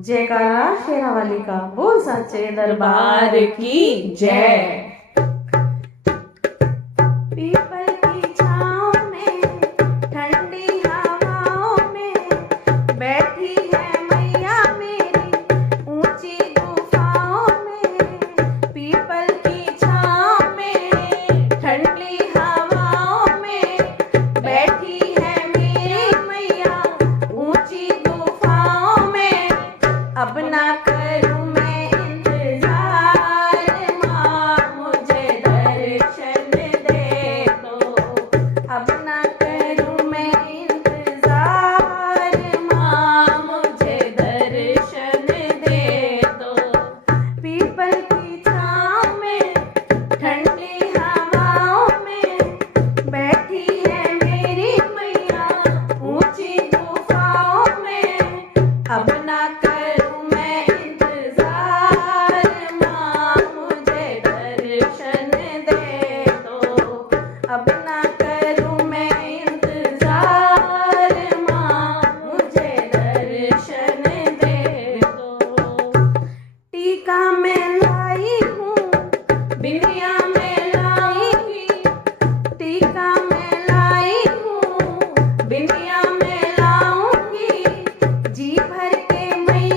जयकारा शेरावाली का, बोल सच्चे दरबार की जय। पीपल की छाँव में ठंडी हवाओं में बैठी है मैया मेरी ऊंची गुफाओं में। पीपल की छाँव में ठंडी हवाओं में बैठी है मेरी मैया ऊंची गुफाओं में। अब ना करूं मैं इंतजार, माँ मुझे दर्शन दे दो। अब ना करूं मैं इंतजार, माँ मुझे दर्शन दे दो। पीपल की छाँव में ठंडी हवाओं में बैठी है मेरी मैया ऊंची गुफाओं में। अब ना करूं मैं इंतजार, माँ मुझे दर्शन दे दो। अब ना करूं मैं इंतजार, माँ मुझे दर्शन दे दो। टीका मैं लाई हूँ बिंदिया में लाऊंगी, टीका मैं लाई हूँ बिंदिया में लाऊंगी। जी भर के मैं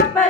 पीपल